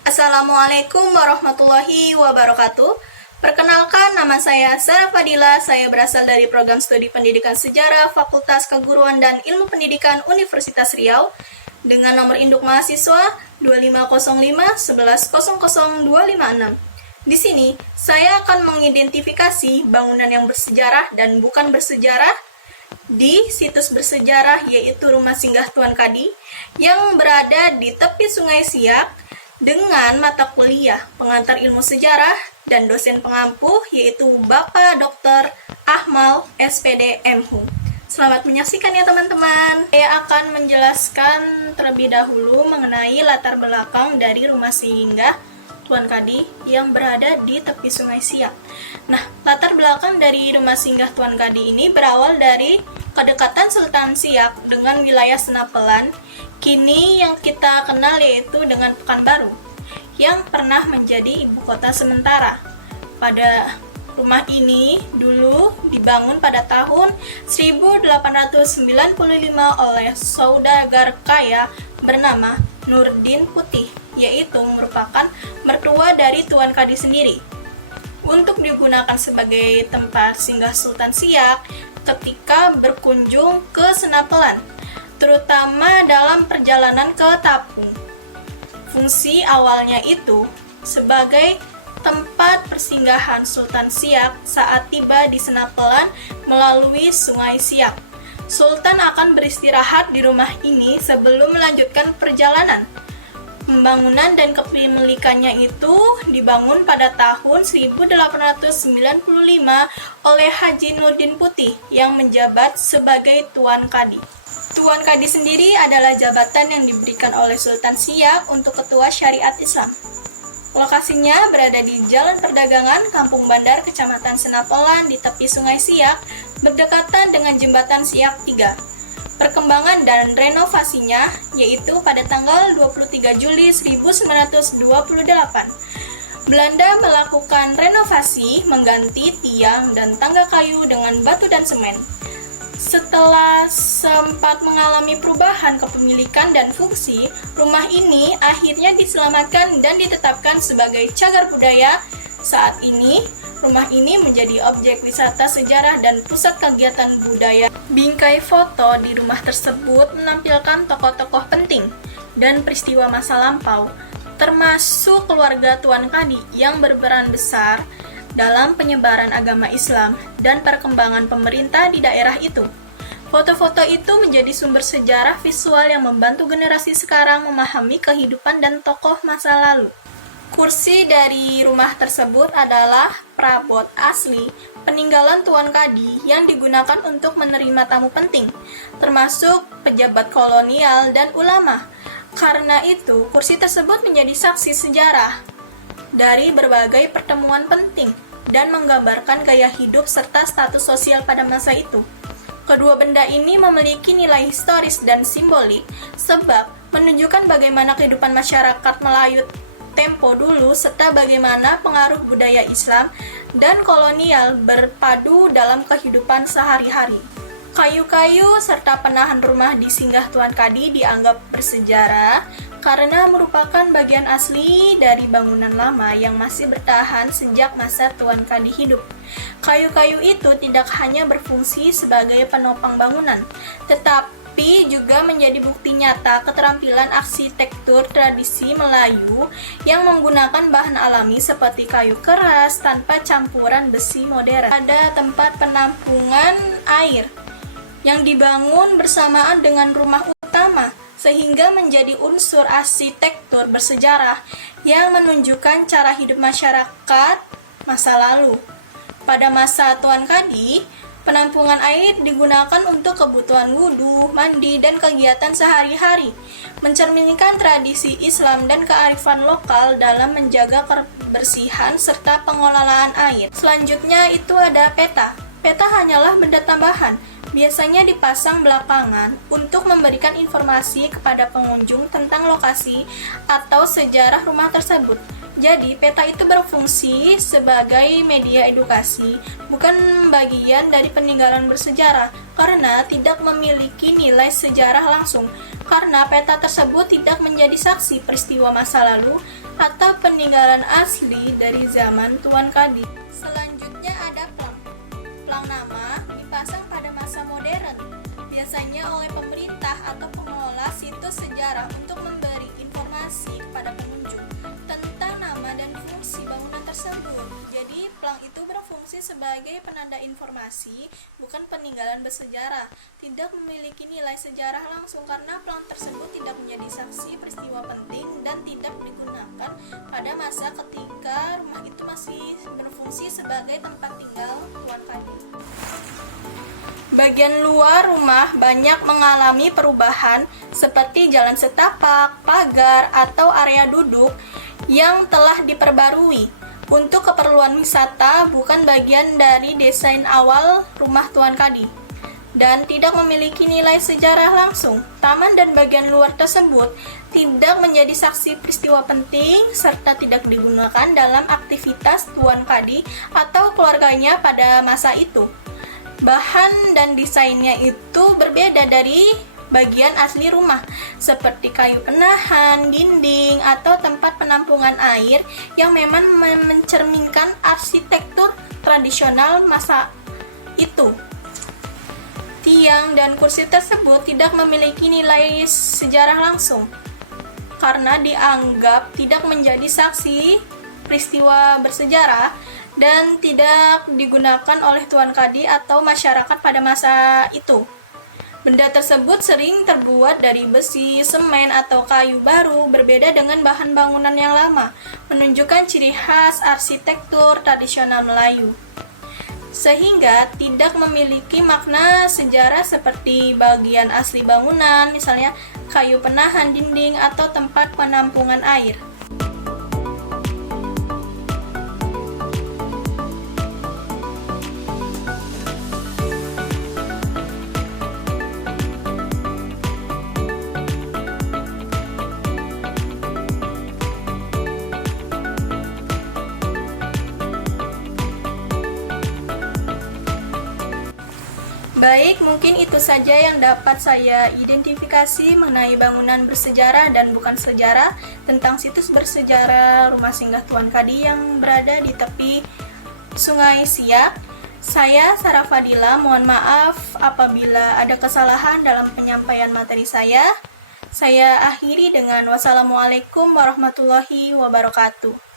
Assalamualaikum warahmatullahi wabarakatuh. Perkenalkan, nama saya Sarah Fadila. Saya berasal dari program studi pendidikan sejarah Fakultas Keguruan dan Ilmu Pendidikan Universitas Riau dengan nomor induk mahasiswa 250511000256. Di sini, saya akan mengidentifikasi bangunan yang bersejarah dan bukan bersejarah di situs bersejarah, yaitu Rumah Singgah Tuan Kadi yang berada di tepi Sungai Siak dengan mata kuliah pengantar ilmu sejarah dan dosen pengampu, yaitu Bapak Dr. Ahmal SPD MHU. Selamat menyaksikan ya teman-teman. Saya akan menjelaskan terlebih dahulu mengenai latar belakang dari Rumah Singgah Tuan Kadi yang berada di tepi Sungai Siak. Nah, latar belakang dari Rumah Singgah Tuan Kadi ini berawal dari kedekatan Sultan Siak dengan wilayah Senapelan, kini yang kita kenal yaitu dengan Pekanbaru, yang pernah menjadi ibu kota sementara. Pada rumah ini dulu dibangun pada tahun 1895 oleh saudagar kaya bernama Nurdin Putih, yaitu merupakan mertua dari Tuan Kadi sendiri, untuk digunakan sebagai tempat singgah Sultan Siak ketika berkunjung ke Senapelan, terutama dalam perjalanan ke Tapung. Fungsi awalnya itu sebagai tempat persinggahan Sultan Siak saat tiba di Senapelan melalui Sungai Siak. Sultan akan beristirahat di rumah ini sebelum melanjutkan perjalanan. Pembangunan dan kepemilikannya itu dibangun pada tahun 1895 oleh Haji Nurdin Putih yang menjabat sebagai Tuan Kadi. Tuan Kadi sendiri adalah jabatan yang diberikan oleh Sultan Siak untuk ketua syariat Islam. Lokasinya berada di Jalan Perdagangan, Kampung Bandar, Kecamatan Senapelan di tepi Sungai Siak, berdekatan dengan Jembatan Siak 3. Perkembangan dan renovasinya yaitu pada tanggal 23 Juli 1928. Belanda melakukan renovasi mengganti tiang dan tangga kayu dengan batu dan semen. Setelah sempat mengalami perubahan kepemilikan dan fungsi, rumah ini akhirnya diselamatkan dan ditetapkan sebagai cagar budaya. Saat ini, rumah ini menjadi objek wisata sejarah dan pusat kegiatan budaya. Bingkai foto di rumah tersebut menampilkan tokoh-tokoh penting dan peristiwa masa lampau, termasuk keluarga Tuan Kadi yang berperan besar dalam penyebaran agama Islam dan perkembangan pemerintah di daerah itu. Foto-foto itu menjadi sumber sejarah visual yang membantu generasi sekarang memahami kehidupan dan tokoh masa lalu. Kursi dari rumah tersebut adalah perabot asli peninggalan Tuan Kadi yang digunakan untuk menerima tamu penting, termasuk pejabat kolonial dan ulama. Karena itu, kursi tersebut menjadi saksi sejarah dari berbagai pertemuan penting dan menggambarkan gaya hidup serta status sosial pada masa itu. Kedua benda ini memiliki nilai historis dan simbolik sebab menunjukkan bagaimana kehidupan masyarakat Melayu tempo dulu serta bagaimana pengaruh budaya Islam dan kolonial berpadu dalam kehidupan sehari-hari. Kayu-kayu serta penahan rumah di singgah Tuan Kadi dianggap bersejarah karena merupakan bagian asli dari bangunan lama yang masih bertahan sejak masa Tuan Kadi hidup. Kayu-kayu itu tidak hanya berfungsi sebagai penopang bangunan, tetapi juga menjadi bukti nyata keterampilan arsitektur tradisi Melayu yang menggunakan bahan alami seperti kayu keras tanpa campuran besi modern. Ada tempat penampungan air yang dibangun bersamaan dengan rumah utama, sehingga menjadi unsur arsitektur bersejarah yang menunjukkan cara hidup masyarakat masa lalu. Pada masa Tuan Kadi, penampungan air digunakan untuk kebutuhan wudhu, mandi, dan kegiatan sehari-hari, mencerminkan tradisi Islam dan kearifan lokal dalam menjaga kebersihan serta pengelolaan air. Selanjutnya itu ada peta. Peta hanyalah benda tambahan, biasanya dipasang belakangan untuk memberikan informasi kepada pengunjung tentang lokasi atau sejarah rumah tersebut. Jadi, peta itu berfungsi sebagai media edukasi, bukan bagian dari peninggalan bersejarah, karena tidak memiliki nilai sejarah langsung. karena peta tersebut tidak menjadi saksi peristiwa masa lalu atau peninggalan asli dari zaman Tuan Kadi. Selanjutnya ada plang. Plang nama dipasang pada masa modern, biasanya oleh pemerintah atau pengelola situs sejarah untuk memberi informasi kepada pengunjung tentang nama dan fungsi bangunan tersebut. Jadi, plang itu berfungsi sebagai penanda informasi, bukan peninggalan bersejarah. Tidak memiliki nilai sejarah langsung karena plang tersebut tidak menjadi saksi peristiwa penting dan tidak digunakan pada masa ketika rumah itu masih berfungsi sebagai tempat tinggal Tuan Kadi. Bagian luar rumah banyak mengalami perubahan seperti jalan setapak, pagar, atau area duduk yang telah diperbarui untuk keperluan wisata, bukan bagian dari desain awal rumah Tuan Kadi, dan tidak memiliki nilai sejarah langsung. Taman dan bagian luar tersebut tidak menjadi saksi peristiwa penting serta tidak digunakan dalam aktivitas Tuan Kadi atau keluarganya pada masa itu. Bahan dan desainnya itu berbeda dari bagian asli rumah, seperti kayu penahan, dinding, atau tempat penampungan air yang memang mencerminkan arsitektur tradisional masa itu. Tiang dan kursi tersebut tidak memiliki nilai sejarah langsung, karena dianggap tidak menjadi saksi peristiwa bersejarah dan tidak digunakan oleh Tuan Kadi atau masyarakat pada masa itu. Benda tersebut sering terbuat dari besi, semen, atau kayu baru, berbeda dengan bahan bangunan yang lama, menunjukkan ciri khas arsitektur tradisional Melayu, sehingga tidak memiliki makna sejarah seperti bagian asli bangunan, misalnya kayu penahan dinding atau tempat penampungan air. Baik, mungkin itu saja yang dapat saya identifikasi mengenai bangunan bersejarah dan bukan sejarah tentang situs bersejarah Rumah Singgah Tuan Kadi yang berada di tepi Sungai Siak. Saya Sarah Fadila, mohon maaf apabila ada kesalahan dalam penyampaian materi saya. Saya akhiri dengan wassalamualaikum warahmatullahi wabarakatuh.